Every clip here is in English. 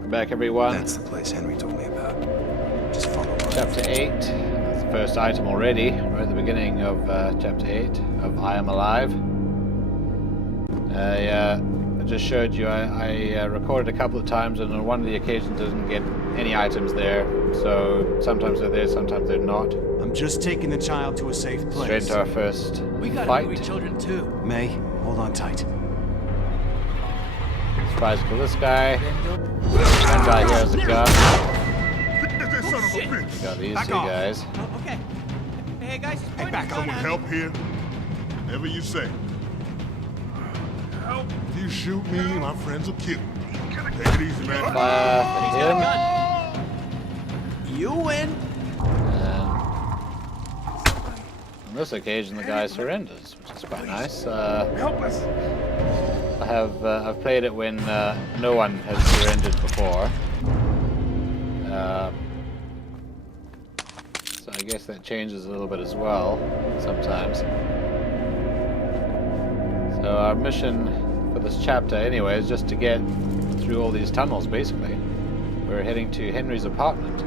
Welcome back, everyone. That's the place Henry told me about. Just follow on. Chapter 8. That's the first item already, right at the beginning of Chapter 8 of I Am Alive. I just showed you, I recorded a couple of times, and on one of the occasions didn't get any items there. So sometimes they're there, sometimes they're not. I'm just taking the child to a safe place. Straight into our first We got fight. hungry children too. May, hold on tight. Tries to kill this guy. One guy here has a gun. Shit. We got these Back two off. guys. Oh, okay. Hey guys, just point back this off. gun at Help me. here? Whatever you say. Help. If you shoot me, my friends will kill me. Take it easy, man. Fire for He's him. got a gun. You win. On this occasion, the guy surrenders, which is quite nice. Help us. I've played it when no one has surrendered before. So I guess that changes a little bit as well, sometimes. So our mission for this chapter, anyway, is just to get through all these tunnels, basically. We're heading to Henry's apartment.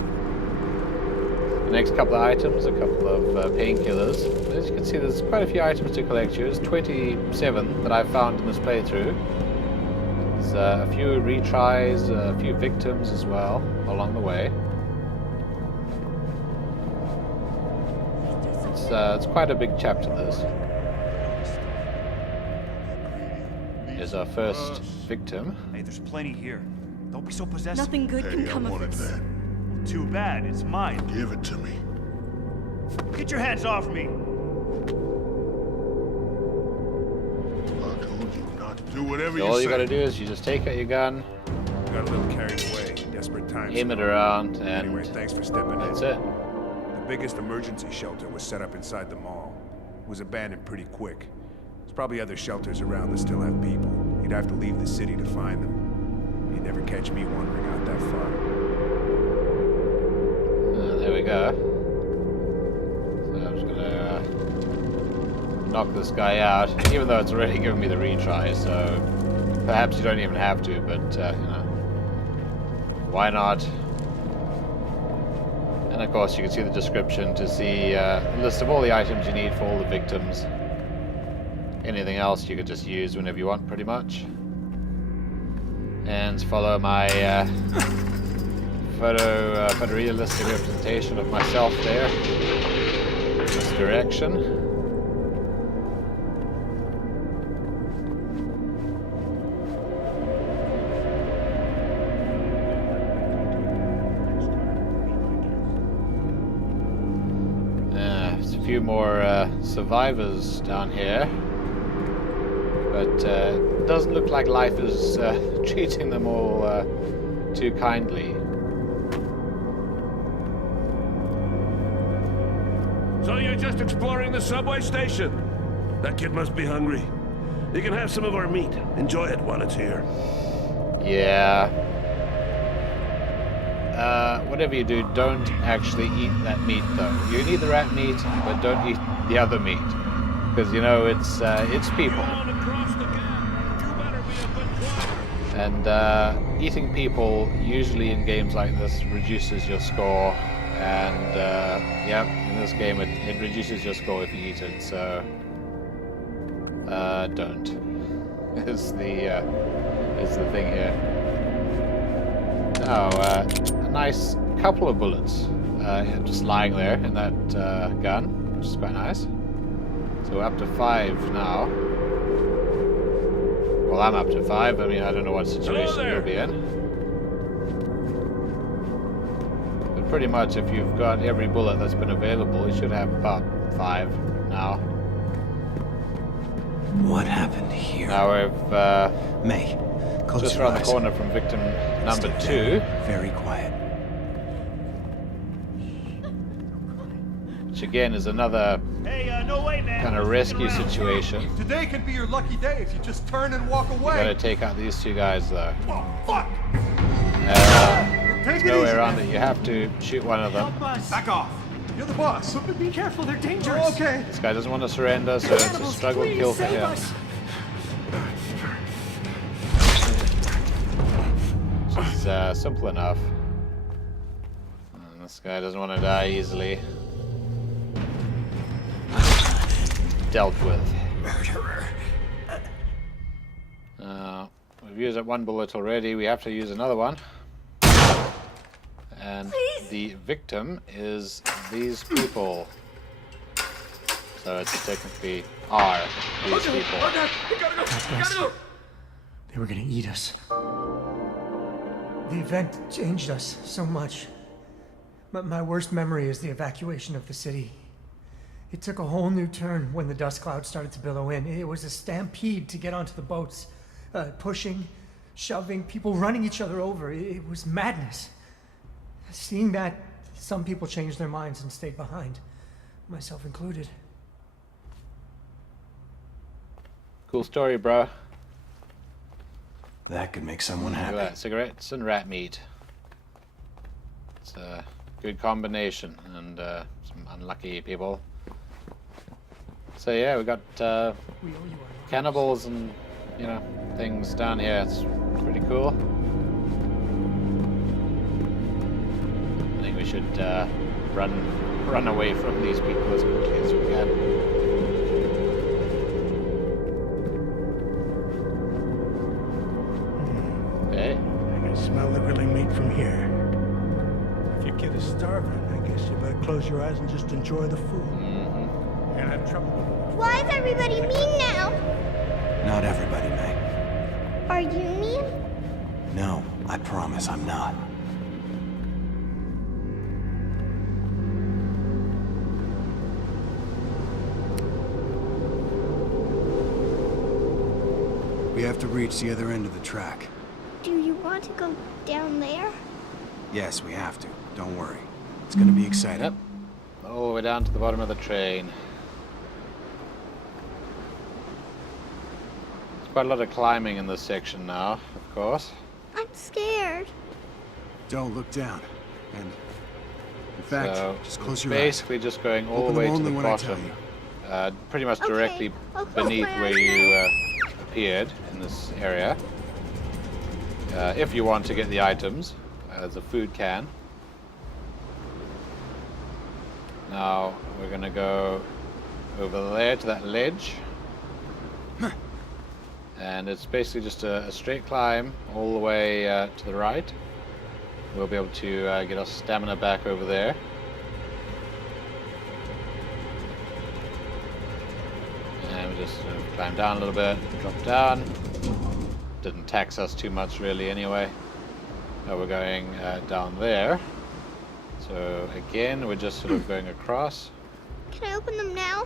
The next couple of items, a couple of painkillers. As you can see, there's quite a few items to collect here. There's 27 that I've found in this playthrough. There's a few retries, a few victims as well along the way. It's quite a big chapter, this. Here's our first victim. Hey, there's plenty here. Don't be so possessive. Nothing good can Hey, I come of wanted this. that. Too bad, it's mine. Give it to me. Get your hands off me. I told you not to do whatever So you all say. you gotta do is you just take out your gun, Got a little carried away. Desperate times. aim it around, Anyway, and thanks for stepping in. that's it. The biggest emergency shelter was set up inside the mall. It was abandoned pretty quick. There's probably other shelters around that still have people. You'd have to leave the city to find them. You'd never catch me wandering out that far. There we go. So I'm just gonna knock this guy out, even though it's already given me the retry, so perhaps you don't even have to, but you know, why not? And of course you can see the description to see a list of all the items you need for all the victims. Anything else you could just use whenever you want, pretty much. And follow my photorealistic representation of myself there in this direction. There's a few more survivors down here, but it doesn't look like life is treating them all too kindly. So you're just exploring the subway station? That kid must be hungry. You can have some of our meat. Enjoy it while it's here. Yeah. Whatever you do, don't actually eat that meat, though. You can eat the rat meat, but don't eat the other meat, because you know it's people, and eating people usually in games like this reduces your score. And yeah, in this game it reduces your score if you eat it, so don't. is the thing here. Now, a nice couple of bullets just lying there in that gun, which is quite nice. So we're up to 5 now. Well, I'm up to 5. I mean, I don't know what situation you'll be in. Pretty much, if you've got every bullet that's been available, you should have about 5 now. What happened here? Now we've May, close just your around the eyes. corner from victim number Stay 2, very quiet. which again is another Hey, no way, man. kind of rescue situation. Today could be your lucky day if you just turn and walk You away. gotta take out these 2 guys though. Oh, fuck! There's Take it no way easy, around man. it. You have to shoot one of them. Help us. Back off. You're the boss. Be careful, they're dangerous. Oh, okay. This guy doesn't want to surrender, so it's a Cannibals, struggle please kill for save him. us. simple enough. And this guy doesn't want to die easily. Dealt with. Murderer. We've used up one bullet already. We have to use another one. And the victim is these people. So it's technically are these people. They were gonna eat us. The event changed us so much. But my worst memory is the evacuation of the city. It took a whole new turn when the dust cloud started to billow in. It was a stampede to get onto the boats. Pushing, shoving, people running each other over. It was madness. Seeing that, some people changed their minds and stayed behind, myself included. Cool story, bro. That could make someone Look happy. at that, cigarettes and rat meat. It's a good combination, and some unlucky people. So yeah, we got We owe you our lives. cannibals and, you know, things down here. It's pretty cool. I think we should run away from these people as quickly as we can. Okay. I can smell the grilling meat from here. If your kid is starving, I guess you better close your eyes and just enjoy the food. You're gonna have trouble. Why is everybody mean now? Not everybody, May. Are you mean? No, I promise I'm not. We have to reach the other end of the track. Do you want to go down there? Yes, we have to. Don't worry. It's gonna be exciting. Yep. All the way down to the bottom of the train. There's quite a lot of climbing in this section now, of course. I'm scared. Don't look down. And in fact, So just close it's your eyes. basically just going all Open the way them to the only when I tell bottom. you. Pretty much Okay. directly I'll close beneath my where eyes you appeared in this area. If you want to get the items, there's a food can. Now we're going to go over there to that ledge. And it's basically just a straight climb all the way to the right. We'll be able to get our stamina back over there. And we just climb down a little bit, drop down. Didn't tax us too much really anyway. Now we're going down there. So again, we're just sort of going across. Can I open them now?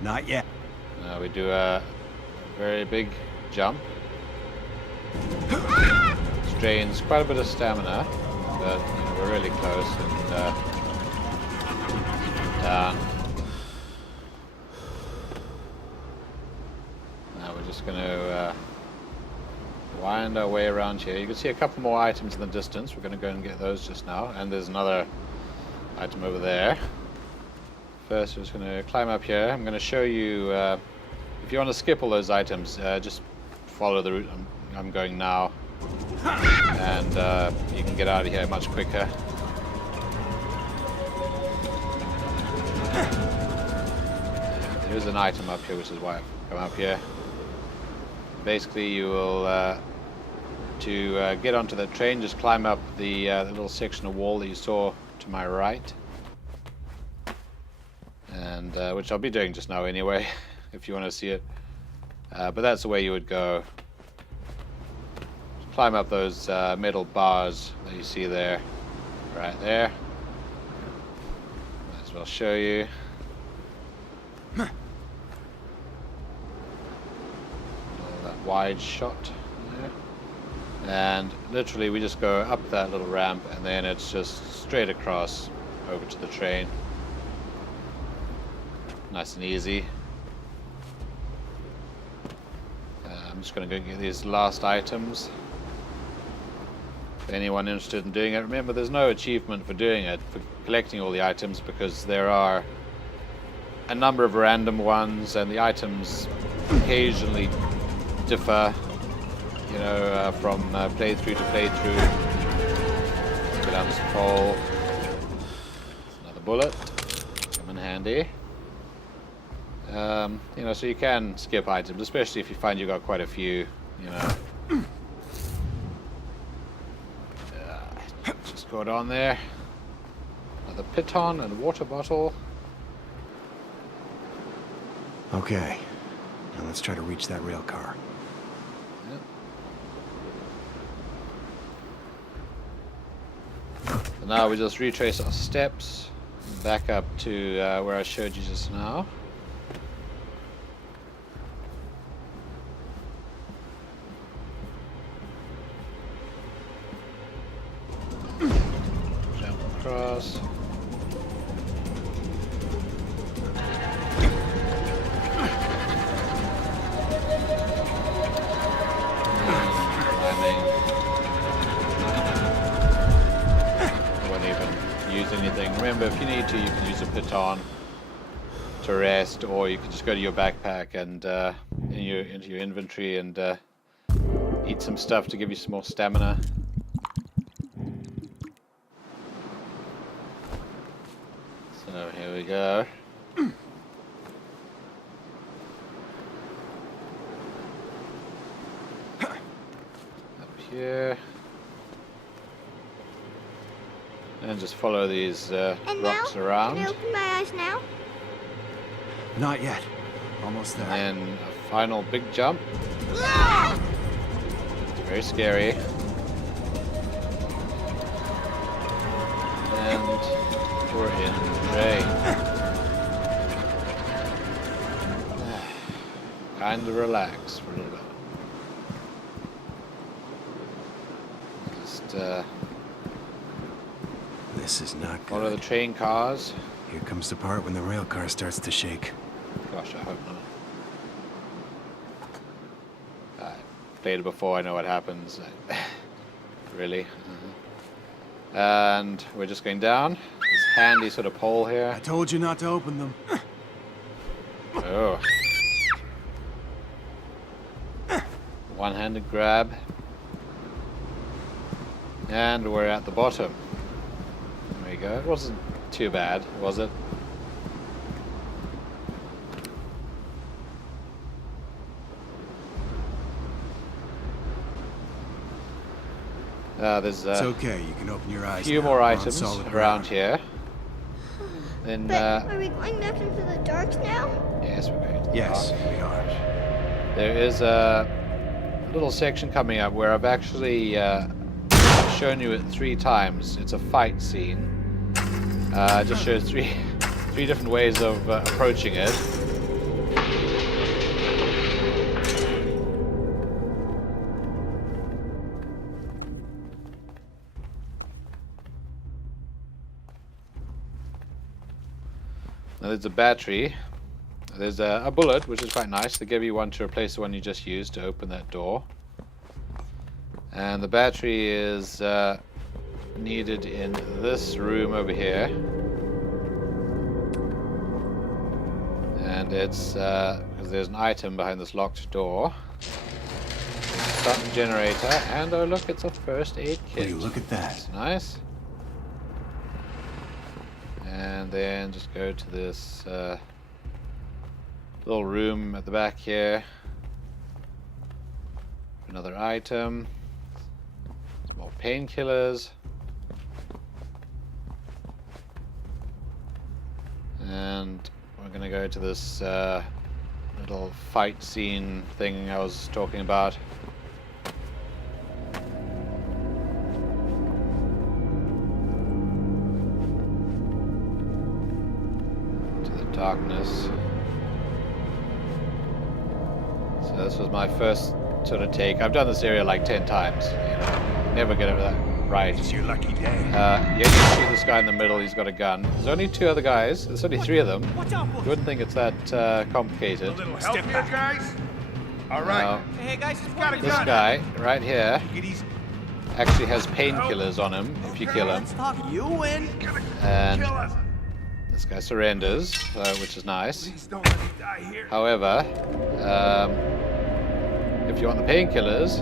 Not yet. Now we do a very big jump. Strains quite a bit of stamina, but you know, we're really close and down. Now we're just going to wind our way around here. You can see a couple more items in the distance. We're going to go and get those just now. And there's another item over there. First, we're just going to climb up here. I'm going to show you, if you want to skip all those items, just follow the route I'm going now. And you can get out of here much quicker. There is an item up here, which is why I've come up here. Basically, you will, to get onto the train, just climb up the little section of wall that you saw to my right. And which I'll be doing just now anyway, if you want to see it. But that's the way you would go. Just climb up those metal bars that you see there, right there. Might as well show you. All that wide shot there. And literally we just go up that little ramp and then it's just straight across over to the train. Nice and easy. I'm just going to go get these last items. If anyone interested in doing it, remember there's no achievement for doing it, for collecting all the items, because there are a number of random ones and the items occasionally differ you know, from playthrough to playthrough. Go down this pole. Another bullet. Come in handy. You know, so you can skip items, especially if you find you got quite a few, you know. Just go down there. Another piton and a water bottle. Okay. Now let's try to reach that rail car. So now we just retrace our steps back up to where I showed you just now. Jump across. Anything. Remember, if you need to, you can use a piton to rest, or you can just go to your backpack and into your inventory and eat some stuff to give you some more stamina. So here we go. Up here. And just follow these rocks around. Can I open my eyes now? Not yet. Almost there. And a final big jump. It's very scary. And we're in J. Kind of relax for a little bit. Just this is not good. Follow the train cars. Here comes the part when the rail car starts to shake. Gosh, I hope not. I played it before, I know what happens. Really. And we're just going down. This handy sort of pole here. I told you not to open them. Oh. One-handed grab. And we're at the bottom. There we go. It wasn't too bad, was it? There's it's okay. You can open your eyes. a few now. more We're on items solid around ground. here. Then, But are we going back into the dark now? yes, we're going to the Yes, dark. we are. There is a little section coming up where I've actually shown you it 3 times. It's a fight scene. It just shows three different ways of approaching it. Now there's a battery. There's a bullet, which is quite nice. They give you one to replace the one you just used to open that door. And the battery is needed in this room over here. And it's because there's an item behind this locked door. Start the generator, and oh look, it's a first aid kit. Hey, look at that. That's nice. And then just go to this little room at the back here. Another item. Some more painkillers. And we're going to go to this little fight scene thing I was talking about. Darkness. So this was my first sort of take. I've done this area like 10 times. You know, never get it that right. It's your lucky day. Yeah, you see this guy in the middle. He's got a gun. There's only 2 other guys. There's only 3 of them. You wouldn't think it's that complicated. A little help here, guys? All right. Hey guys, he's got a This gun. guy right here Take it easy. actually has painkillers on him if you kill him. let's talk. You win. And Kill us. this guy surrenders, which is nice. Please don't let me die here. However, if you want the painkillers,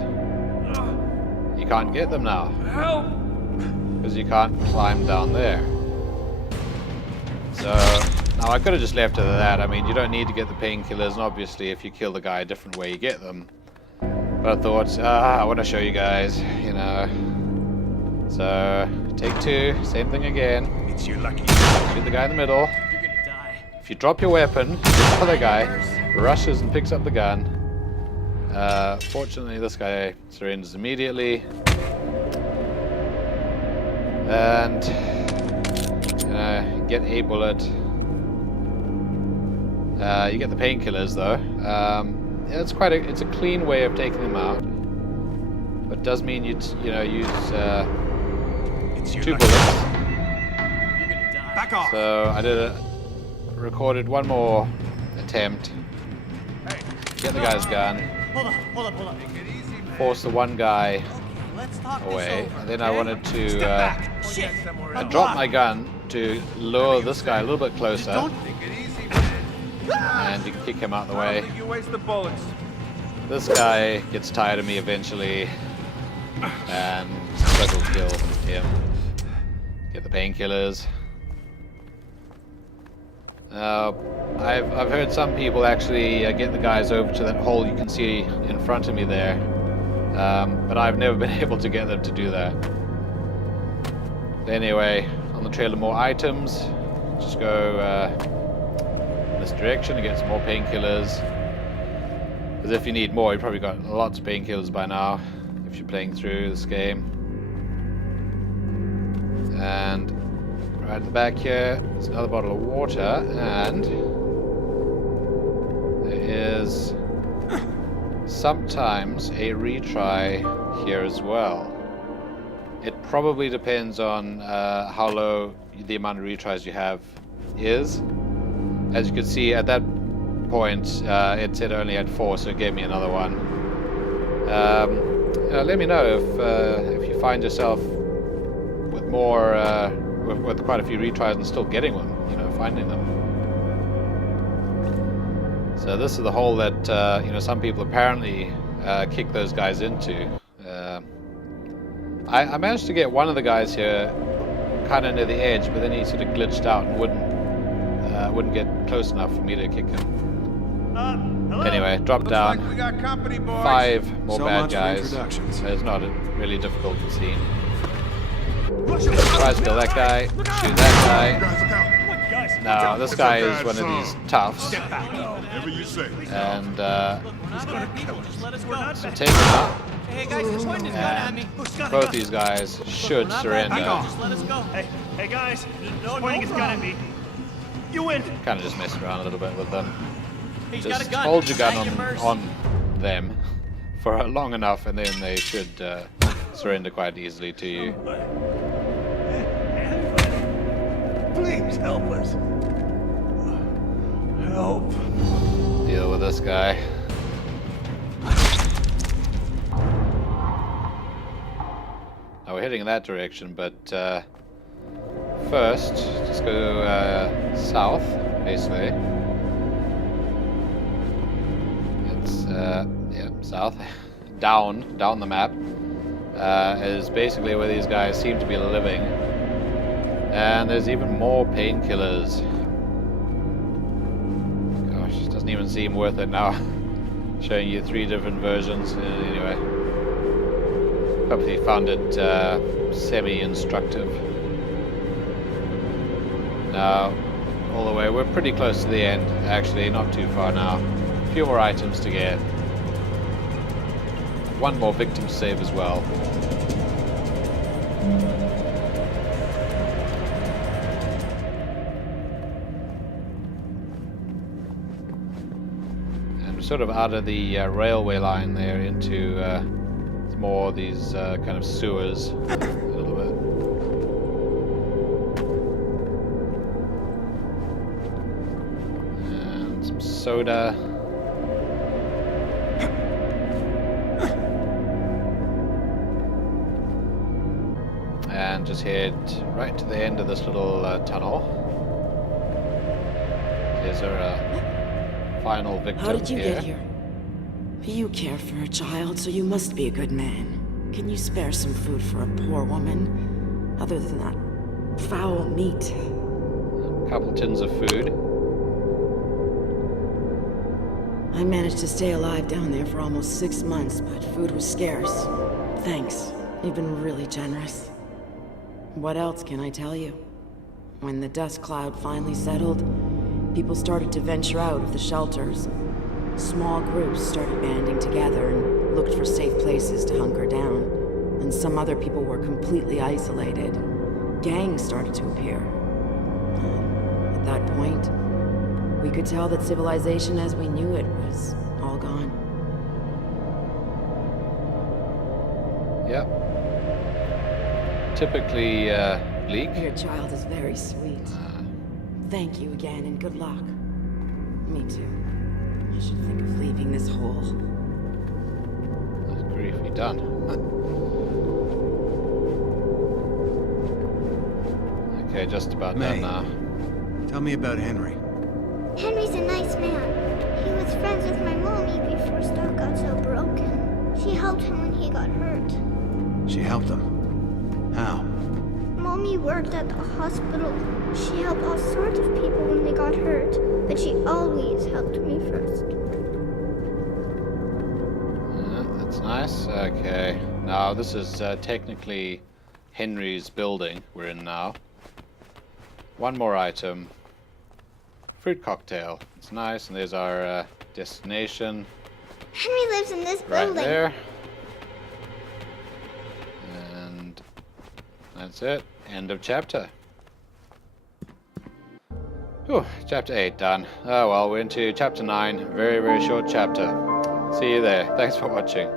can't get them now. Help! Because you can't climb down there. So, now I could have just left it at that. I mean, you don't need to get the painkillers, and obviously if you kill the guy a different way, you get them. But I thought, I want to show you guys, you know. So, take 2, same thing again. It's your lucky. Shoot the guy in the middle. You're gonna die. If you drop your weapon, the other guy rushes and picks up the gun. Fortunately, this guy surrenders immediately. And, you know, get a bullet. You get the painkillers though. Yeah, it's a clean way of taking them out. But it does mean you know, use 2 bullets. You're gonna die. Back off. So I recorded one more attempt. Get the guy's gun. Hold up. Force the one guy Let's talk away. this over, And then I okay? wanted to Shit. I dropped my gun to lure this guy a little bit closer. And you can kick him out the way. You waste the bullets. This guy gets tired of me eventually and struggle to kill him. Get the painkillers. I've heard some people actually get the guys over to that hole you can see in front of me there, but I've never been able to get them to do that. Anyway, on the trail of more items, just go in this direction to get some more painkillers. Because if you need more, you've probably got lots of painkillers by now if you're playing through this game. And right at the back here, there's another bottle of water, and there is sometimes a retry here as well. It probably depends on how low the amount of retries you have is. As you can see at that point, it said I only had 4, so it gave me another one. Let me know if you find yourself with more, with quite a few retries and still getting them, you know, finding them. So this is the hole that you know, some people apparently kick those guys into. I managed to get one of the guys here kind of near the edge, but then he sort of glitched out and wouldn't get close enough for me to kick him. Hello? Anyway, drop down. Like we got company, boys. 5 more So bad much for guys. introductions. It's not a really difficult scene. Try to kill that guy, shoot that guy. Guys, look out. Guys, Now this guy is one of these toughs, Whatever you say. and We're not bad people. Just let us go. so take him out. Hey guys, he's pointing his gun at me. Both these guys should surrender. Just let us go. hey guys, No, he's pointing his gun at me. You win. Kind of just mess around a little bit with them. He's got a Just gun. hold your gun At your mercy. on them for long enough, and then they should surrender quite easily to you. Please help us. Help. Deal with this guy. Now we're heading in that direction, but first, just go south, basically. It's yeah, south, down the map is basically where these guys seem to be living, and there's even more painkillers. Gosh, it doesn't even seem worth it now. Showing you 3 different versions. Anyway, hopefully you found it semi-instructive. Now, all the way, we're pretty close to the end. Actually, not too far now. A few more items to get. 1 more victim to save as well. And we're sort of out of the railway line there into more these kind of sewers a little bit. And some soda. And just head right to the end of this little tunnel. Is there a final victim How did you here? get here? You care for a child, so you must be a good man. Can you spare some food for a poor woman? Other than that foul meat. A couple tins of food. I managed to stay alive down there for almost 6 months, but food was scarce. Thanks. You've been really generous. What else can I tell you? When the dust cloud finally settled, people started to venture out of the shelters. Small groups started banding together and looked for safe places to hunker down. And some other people were completely isolated. Gangs started to appear. At that point, we could tell that civilization as we knew it was all gone. Yep. Typically, bleak. Your child is very sweet. Thank you again and good luck. Me too. I should think of leaving this hole. That's griefly done. Okay, just about done now. Tell me about Henry. Henry's a nice man. He was friends with my mommy before stuff got so broken. She helped him when he got hurt. She helped him. How? Mommy worked at the hospital. She helped all sorts of people when they got hurt, but she always helped me first. That's nice. Okay. Now, this is technically Henry's building we're in now. One more item. Fruit cocktail. It's nice, and there's our destination. Henry lives in this Right building. there. And that's it. End of chapter. Whew, chapter 8 done. Oh well, we're into chapter 9. Very, very short chapter. See you there. Thanks for watching.